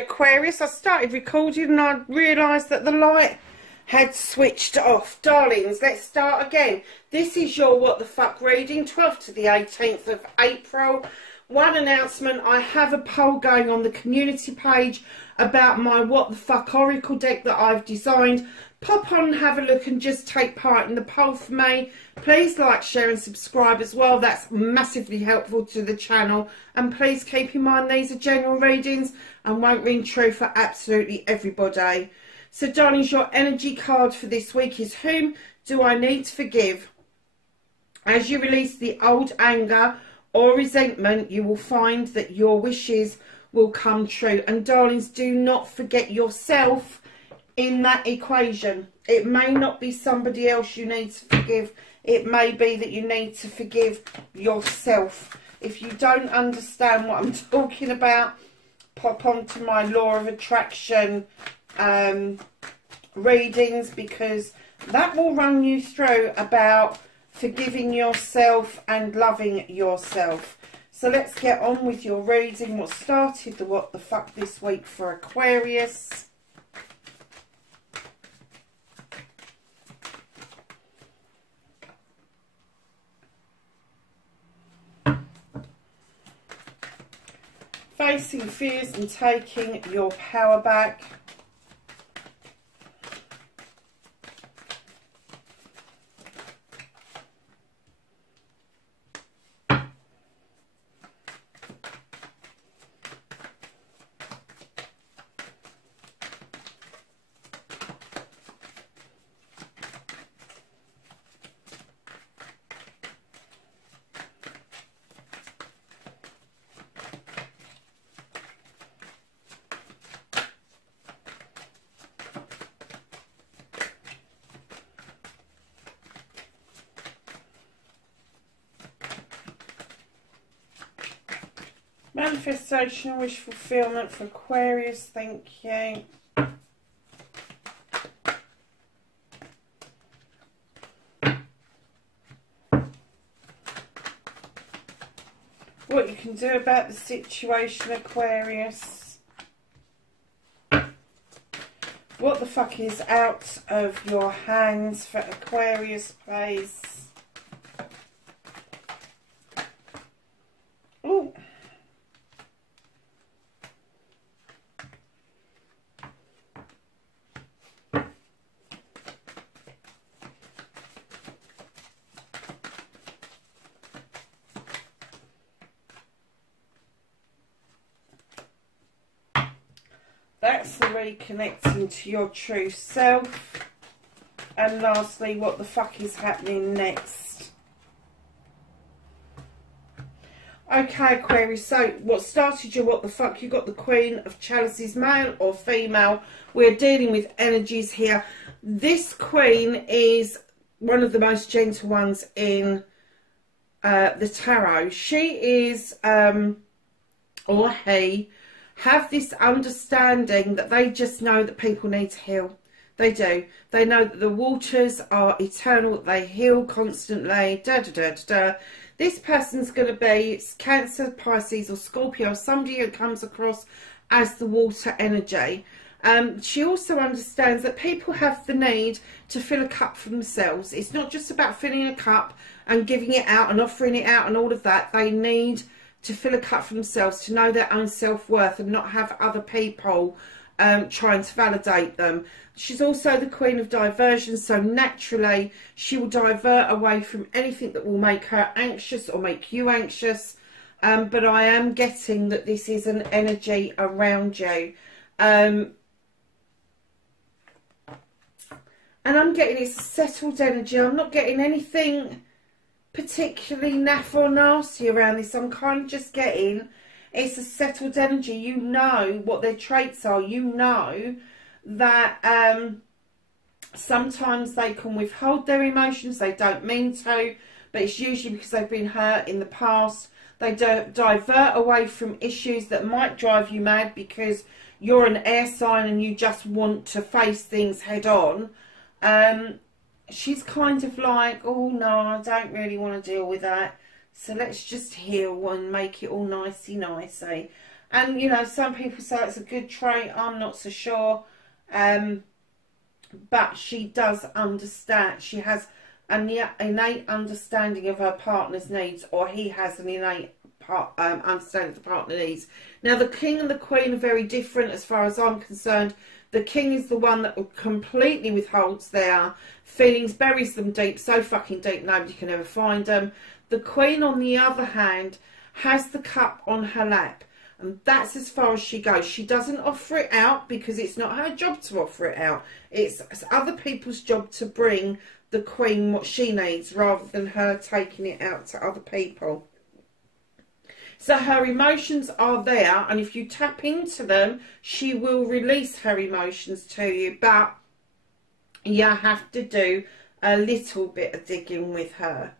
Aquarius. I started recording and I realised that the light had switched off. Darlings, let's start again. This is your What the Fuck reading, 12th to the 18th of April. One announcement, I have a poll going on the community page about my What the Fuck Oracle deck that I've designed. Pop on and have a look and just take part in the poll for me. Please like, share and subscribe as well. That's massively helpful to the channel. And please keep in mind these are general readings and won't ring true for absolutely everybody. So darlings, your energy card for this week is whom do I need to forgive? As you release the old anger or resentment, you will find that your wishes will come true. And darlings, do not forget yourself in that equation. It may not be somebody else you need to forgive. It may be that you need to forgive yourself. If you don't understand what I'm talking about, pop onto my law of attraction readings, because that will run you through about forgiving yourself and loving yourself. So let's get on with your reading. What started the What the Fuck this week for Aquarius? Facing fears and taking your power back. Manifestation, wish fulfillment for Aquarius, thank you. What you can do about the situation, Aquarius. What the fuck is out of your hands for Aquarius, please? Ooh. That's the reconnecting to your true self. And lastly, what the fuck is happening next? Okay, Aquarius, so what started your What the Fuck? You got the Queen of Chalices, male or female. We're dealing with energies here. This Queen is one of the most gentle ones in the tarot. She is, or he, have this understanding that they just know that people need to heal. They do. They know that the waters are eternal, they heal constantly, This person's going to be Cancer, Pisces or Scorpio, somebody who comes across as the water energy. She also understands that people have the need to fill a cup for themselves. It's not just about filling a cup and giving it out and offering it out and all of that. They need to fill a cup for themselves, to know their own self-worth and not have other people trying to validate them. She's also the Queen of Diversion, so naturally she will divert away from anything that will make her anxious or make you anxious. But I am getting that this is an energy around you. And I'm getting it's a settled energy. I'm not getting anything particularly naff or nasty around this. I'm kind of just getting it's a settled energy. You know what their traits are. You know that sometimes they can withhold their emotions. They don't mean to, but it's usually because they've been hurt in the past. They divert away from issues that might drive you mad because you're an air sign and you just want to face things head on. She's kind of like, oh no, I don't really want to deal with that. So let's just heal and make it all nicey-nicey. And, you know, some people say it's a good trait. I'm not so sure. But she does understand. She has an innate understanding of her partner's needs, or he has an innate understanding of the partner needs. Now, the king and the queen are very different as far as I'm concerned. The king is the one that completely withholds their feelings, buries them deep, so fucking deep nobody can ever find them. The queen, on the other hand, has the cup on her lap. And that's as far as she goes. She doesn't offer it out because it's not her job to offer it out. It's other people's job to bring the queen what she needs rather than her taking it out to other people. So her emotions are there, and if you tap into them, she will release her emotions to you. But you have to do a little bit of digging with her.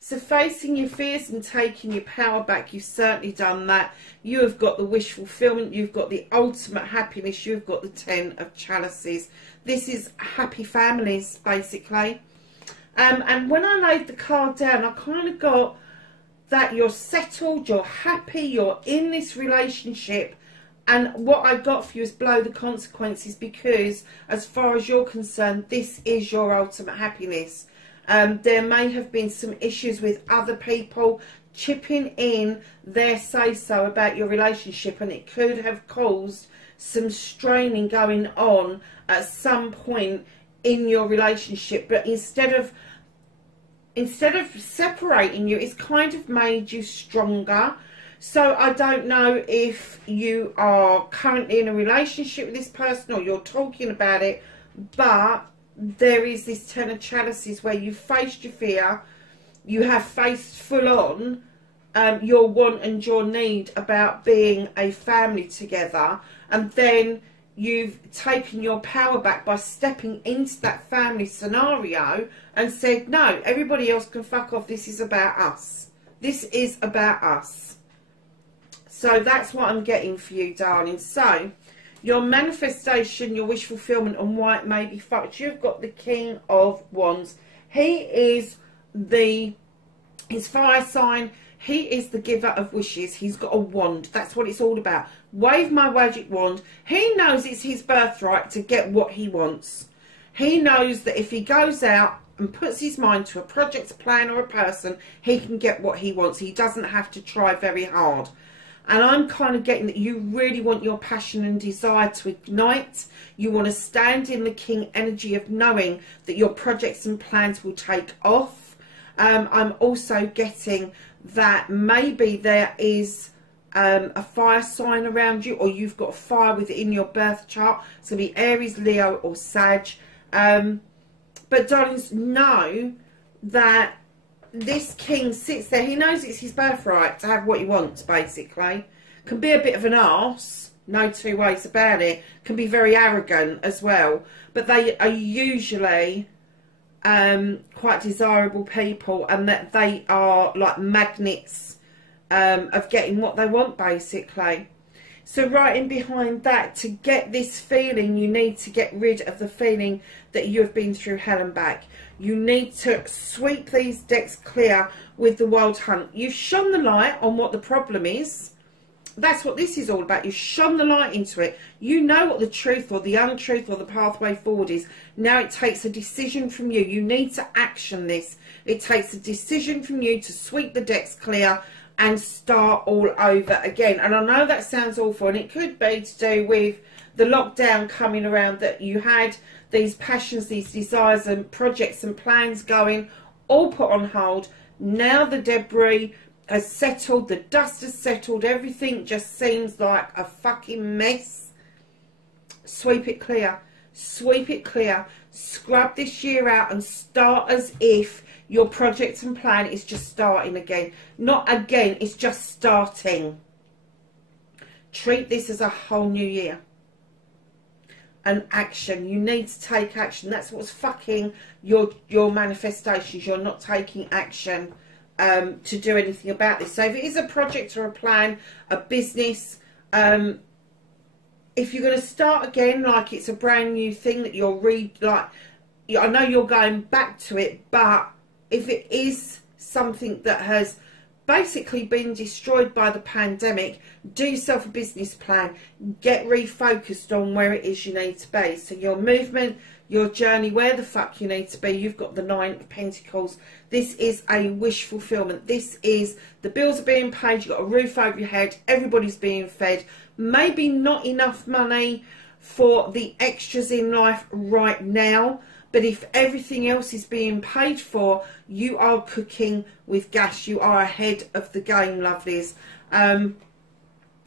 So facing your fears and taking your power back, you've certainly done that. You have got the wish fulfillment. You've got the ultimate happiness. You've got the 10 of chalices. This is happy families, basically. And when I laid the card down, I kind of got that you're settled, you're happy, you're in this relationship. And what I got for you is blow the consequences, because as far as you're concerned, this is your ultimate happiness. There may have been some issues with other people chipping in their say-so about your relationship, and it could have caused some straining going on at some point in your relationship. But instead of separating you, it's kind of made you stronger. So I don't know if you are currently in a relationship with this person or you're talking about it, but there is this 10 of chalices where you've faced your fear, you have faced full on your want and your need about being a family together, and then you've taken your power back by stepping into that family scenario and said, no, everybody else can fuck off, this is about us. This is about us. So that's what I'm getting for you, darling. So your manifestation, your wish fulfillment, and why it may be fucked. You've got the King of Wands. He is his fire sign. He is the giver of wishes. He's got a wand. That's what it's all about. Wave my magic wand. He knows it's his birthright to get what he wants. He knows that if he goes out and puts his mind to a project, a plan, or a person, he can get what he wants. He doesn't have to try very hard. And I'm kind of getting that you really want your passion and desire to ignite. You want to stand in the king energy of knowing that your projects and plans will take off. I'm also getting that maybe there is a fire sign around you, or you've got fire within your birth chart. So be Aries, Leo, or Sag. But darlings, know that this king sits there. He knows it's his birthright to have what he wants, basically. Can be a bit of an arse, no two ways about it. Can be very arrogant as well. But they are usually quite desirable people, and that they are like magnets of getting what they want, basically. So right in behind that, to get this feeling, you need to get rid of the feeling that you have been through hell and back. You need to sweep these decks clear with the Wild Hunt. You've shone the light on what the problem is. That's what this is all about. You've shone the light into it. You know what the truth or the untruth or the pathway forward is. Now it takes a decision from you. You need to action this. It takes a decision from you to sweep the decks clear and start all over again. And I know that sounds awful, and it could be to do with the lockdown coming around, that you had these passions, these desires and projects and plans going, all put on hold. Now the debris has settled, the dust has settled, everything just seems like a fucking mess. Sweep it clear. Sweep it clear. Scrub this year out and start as if your project and plan is just starting again. Not again, it's just starting. Treat this as a whole new year. And action. You need to take action. That's what's fucking your manifestations. You're not taking action to do anything about this. So if it is a project or a plan, a business, if you're going to start again like it's a brand new thing that you'll read, like, I know you're going back to it, but if it is something that has basically been destroyed by the pandemic. Do yourself a business plan, get refocused on where it is you need to be. So your movement, your journey, where the fuck you need to be. You've got the 9 of Pentacles. This is a wish fulfillment. This is the bills are being paid, you've got a roof over your head, everybody's being fed. Maybe not enough money for the extras in life right now, but if everything else is being paid for, you are cooking with gas. You are ahead of the game, lovelies. And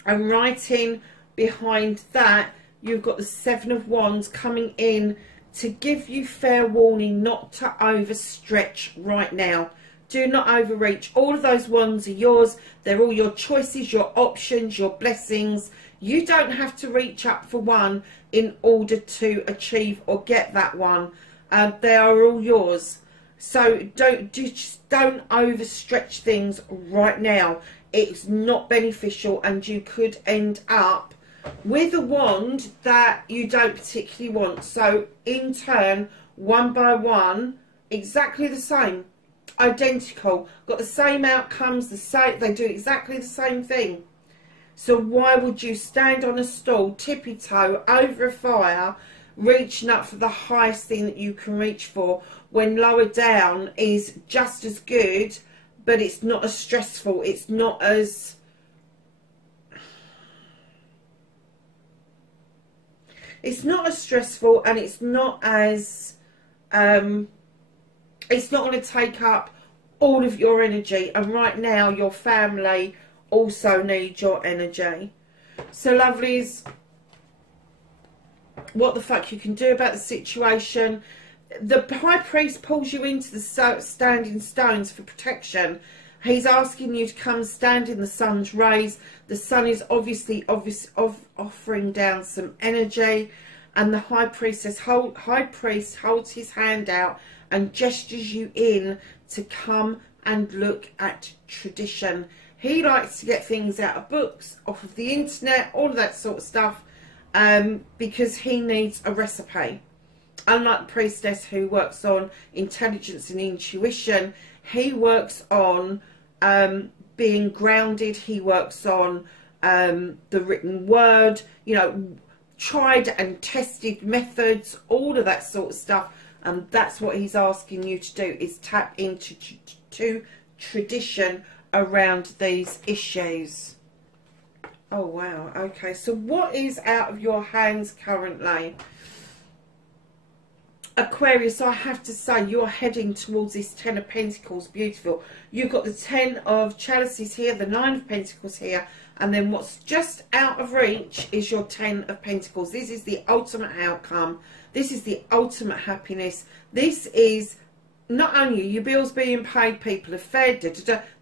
writing behind that, you've got the 7 of Wands coming in to give you fair warning not to overstretch right now. Do not overreach. All of those wands are yours. They're all your choices, your options, your blessings. You don't have to reach up for one in order to achieve or get that one. They are all yours. So just don't overstretch things right now. It's not beneficial, and you could end up with a wand that you don't particularly want. So in turn, one by one, exactly the same, identical, got the same outcomes, the same, they do exactly the same thing. So why would you stand on a stool, tippy toe over a fire, reaching up for the highest thing that you can reach for, when lower down is just as good, but it's not as stressful, it's not as stressful, and it's not as it's not going to take up all of your energy. And right now your family also need your energy. So lovelies, what the fuck you can do about the situation. The High Priest pulls you into the standing stones for protection. He's asking you to come stand in the sun's rays. The sun is obviously offering down some energy, and the High Priest holds his hand out and gestures you in to come and look at tradition. He likes to get things out of books, off of the internet, all of that sort of stuff, because he needs a recipe. Unlike the Priestess, who works on intelligence and intuition, he works on being grounded. He works on the written word, you know, tried and tested methods, all of that sort of stuff. And that's what he's asking you to do, is tap into tradition around these issues. Oh wow, okay, so what is out of your hands currently? Aquarius, I have to say, you're heading towards this 10 of Pentacles. Beautiful. You've got the 10 of Chalices here, the 9 of Pentacles here, and then what's just out of reach is your 10 of Pentacles. This is the ultimate outcome. This is the ultimate happiness. This is not only your bills being paid, people are fed,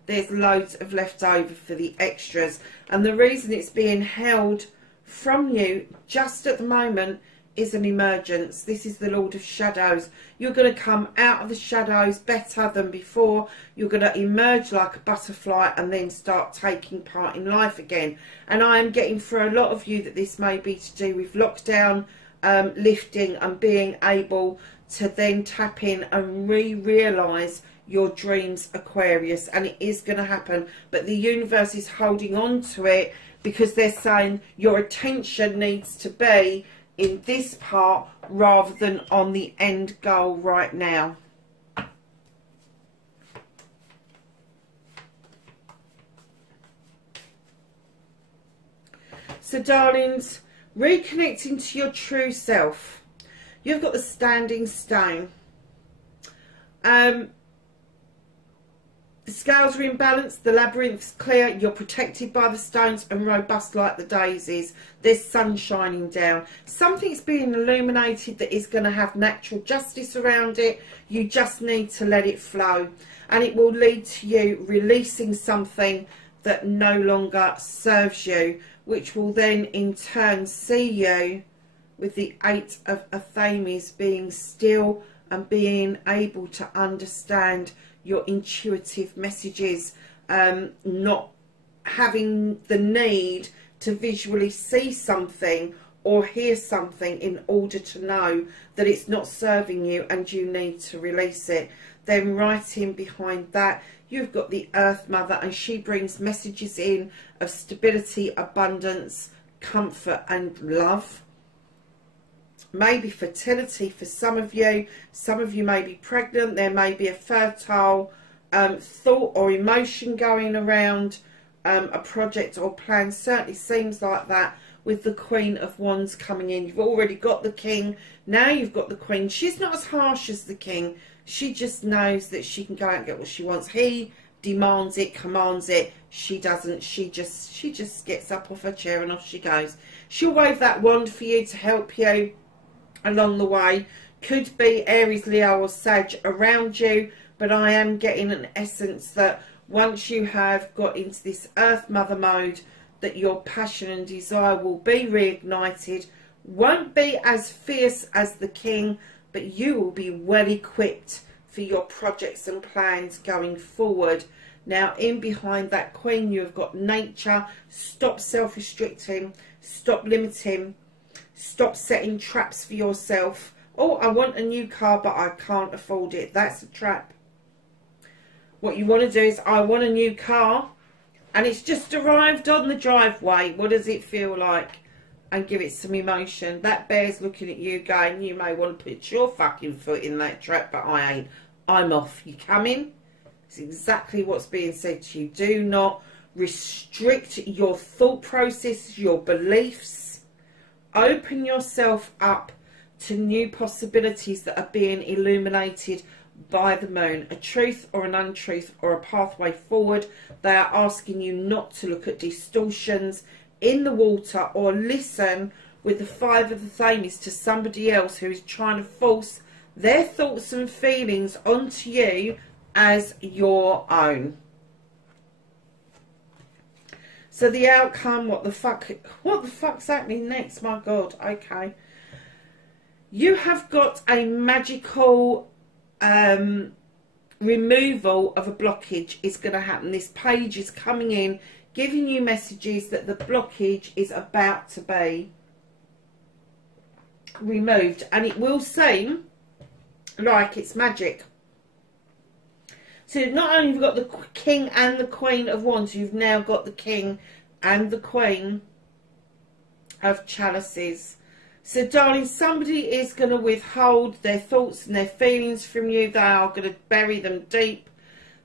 there's loads of leftover for the extras. And the reason it's being held from you just at the moment is an emergence. This is the Lord of Shadows. You're going to come out of the shadows better than before. You're going to emerge like a butterfly and then start taking part in life again. And I am getting for a lot of you that this may be to do with lockdown lifting and being able to then tap in and realise your dreams, Aquarius. And it is going to happen, but the universe is holding on to it because they're saying your attention needs to be in this part rather than on the end goal right now. So darlings, reconnecting to your true self. You've got the standing stone. The scales are in balance, the labyrinth's clear, you're protected by the stones and robust like the daisies. There's sun shining down. Something's being illuminated that is going to have natural justice around it. You just need to let it flow. And it will lead to you releasing something that no longer serves you, which will then in turn see you with the 8 of Athames being still and being able to understand your intuitive messages, not having the need to visually see something or hear something in order to know that it's not serving you and you need to release it. Then right in behind that, you've got the Earth Mother, and she brings messages in of stability, abundance, comfort and love. Maybe fertility for some of you. Some of you may be pregnant. There may be a fertile thought or emotion going around a project or plan. Certainly seems like that with the Queen of Wands coming in. You've already got the King. Now you've got the Queen. She's not as harsh as the King. She just knows that she can go out and get what she wants. He demands it, commands it. She doesn't. She just gets up off her chair and off she goes. She'll wave that wand for you to help you along the way. Could be Aries, Leo or Sag around you, but I am getting an essence that once you have got into this Earth Mother mode, that your passion and desire will be reignited. Won't be as fierce as the King, but you will be well equipped for your projects and plans going forward. Now in behind that Queen, you have got nature. Stop self-restricting, stop limiting, stop setting traps for yourself. Oh, I want a new car but I can't afford it. That's a trap. What you want to do is, I want a new car and it's just arrived on the driveway. What does it feel like? And give it some emotion. That bear's looking at you going, you may want to put your fucking foot in that trap, but I ain't. I'm off. You coming? It's exactly what's being said to you. Do not restrict your thought process, your beliefs. Open yourself up to new possibilities that are being illuminated by the moon. A truth or an untruth or a pathway forward. They are asking you not to look at distortions in the water or listen with the Five of the Thames to somebody else who is trying to force their thoughts and feelings onto you as your own. So the outcome, what the fuck's happening next? My God. Okay, you have got a magical removal of a blockage is going to happen. This page is coming in, giving you messages that the blockage is about to be removed, and it will seem like it's magic. So not only have you got the King and the Queen of Wands, you've now got the King and the Queen of Chalices. So darling, somebody is going to withhold their thoughts and their feelings from you. They are going to bury them deep.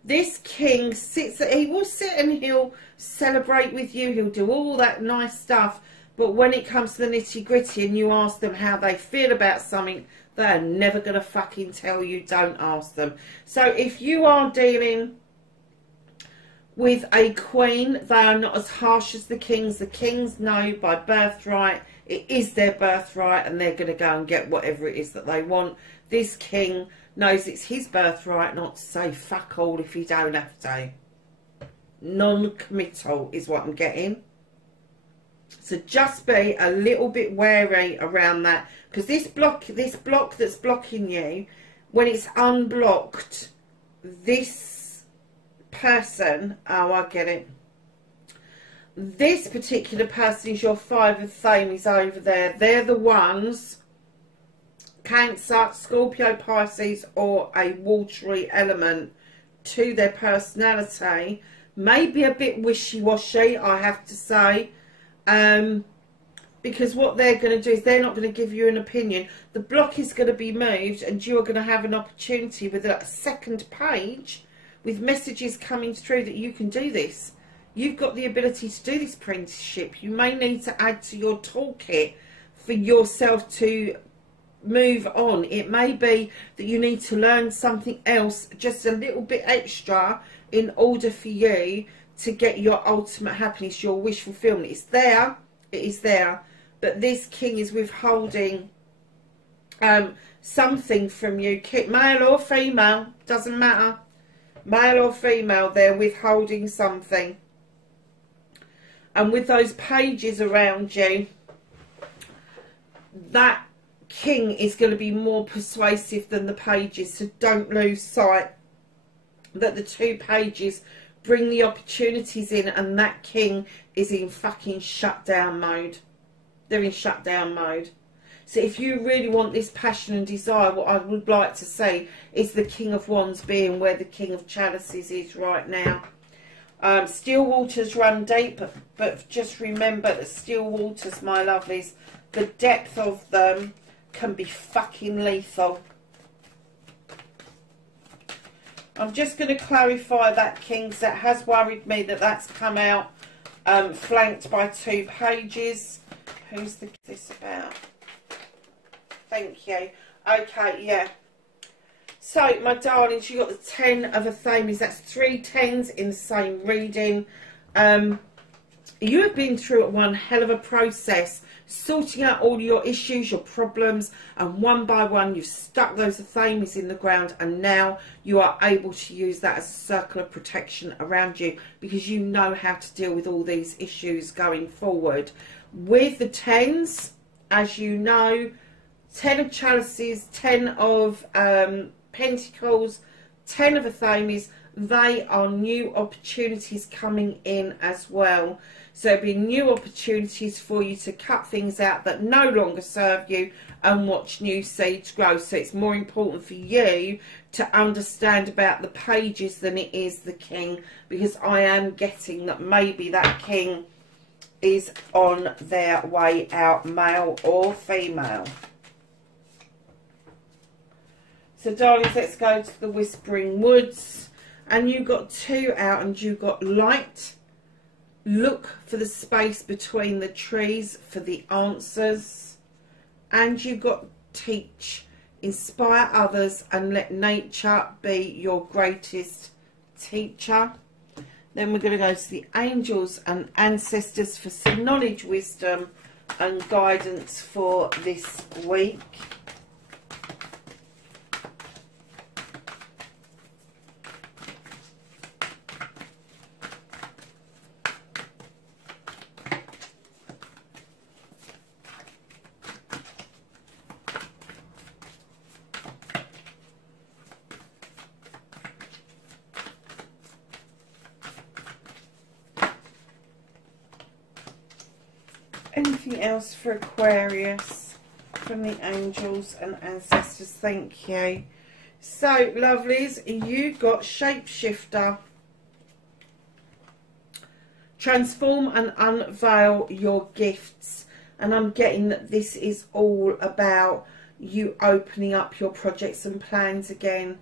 This King he will sit and he'll celebrate with you. He'll do all that nice stuff. But when it comes to the nitty gritty and you ask them how they feel about something, they're never going to fucking tell you. Don't ask them. So if you are dealing with a Queen, they are not as harsh as the Kings. The Kings know by birthright, it is their birthright, and they're going to go and get whatever it is that they want. This King knows it's his birthright not to say fuck all if you don't have to. Non-committal is what I'm getting. So just be a little bit wary around that, because this block that's blocking you, when it's unblocked, this person, oh, I get it. This particular person is your Five of Thames over there. They're the ones, Cancer, Scorpio, Pisces, or a watery element to their personality. Maybe a bit wishy-washy, I have to say. Because what they're going to do is they're not going to give you an opinion. The block is going to be moved and you're going to have an opportunity with a second page with messages coming through that you can do this. You've got the ability to do this apprenticeship. You may need to add to your toolkit for yourself to move on. It may be that you need to learn something else, just a little bit extra, in order for you to get your ultimate happiness, your wish fulfillment. It's there, it is there, but this King is withholding something from you, male or female, doesn't matter, male or female, they're withholding something. And with those pages around you, that King is going to be more persuasive than the pages, so don't lose sight that the two pages bring the opportunities in, and that King is in fucking shutdown mode. They're in shutdown mode. So if you really want this passion and desire, what I would like to see is the King of Wands being where the King of Chalices is right now. Still waters run deep, but just remember that still waters, my lovelies, the depth of them can be fucking lethal. I'm just going to clarify that, Kings. That has worried me that that's come out flanked by 2 pages. Who's this about? Thank you. Okay, yeah. So, my darlings, you got the 10 of Athames. That's 3 10s in the same reading. You have been through one hell of a process, sorting out all your issues, your problems, and one by one you've stuck those Athames in the ground, and now you are able to use that as a circle of protection around you, because you know how to deal with all these issues going forward. With the 10s, as you know, 10 of Chalices, 10 of Pentacles, 10 of Athames, they are new opportunities coming in as well. So there'll be new opportunities for you to cut things out that no longer serve you and watch new seeds grow. So it's more important for you to understand about the pages than it is the King, because I am getting that maybe that King is on their way out, male or female. So, darlings, let's go to the Whispering Woods. And you got 2 out, and you got light. Look for the space between the trees for the answers. And you got teach. Inspire others and let nature be your greatest teacher. Then we're going to go to the angels and ancestors for some knowledge, wisdom and guidance for this week. Anything else for Aquarius from the angels and ancestors? Thank you. So, lovelies, you got Shapeshifter. Transform and unveil your gifts. And I'm getting that this is all about you opening up your projects and plans again.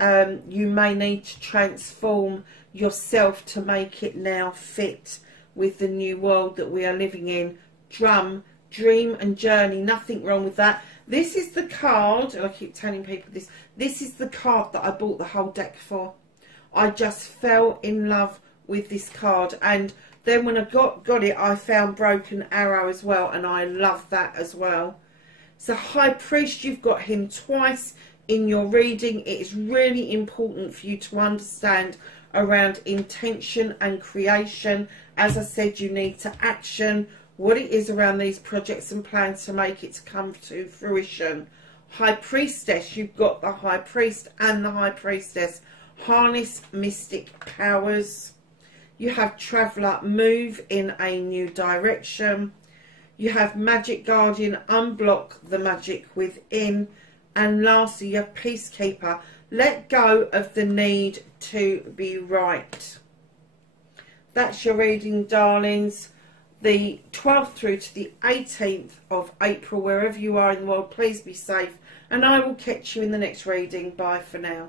You may need to transform yourself to make it now fit with the new world that we are living in. Dream and journey, nothing wrong with that. This is the card, and I keep telling people this is the card that I bought the whole deck for. I just fell in love with this card, and then when I got it, I found Broken Arrow as well, and I love that as well. So High Priest, you've got him twice in your reading. It is really important for you to understand around intention and creation. As I said, you need to action what it is around these projects and plans to make it to come to fruition. High Priestess, you've got the High Priest and the High Priestess. Harness mystic powers. You have Traveller, move in a new direction. You have Magic Guardian, unblock the magic within. And lastly, you have Peacekeeper, let go of the need to be right. That's your reading, darlings. The 12th through to the 18th of April, wherever you are in the world, please be safe. And I will catch you in the next reading. Bye for now.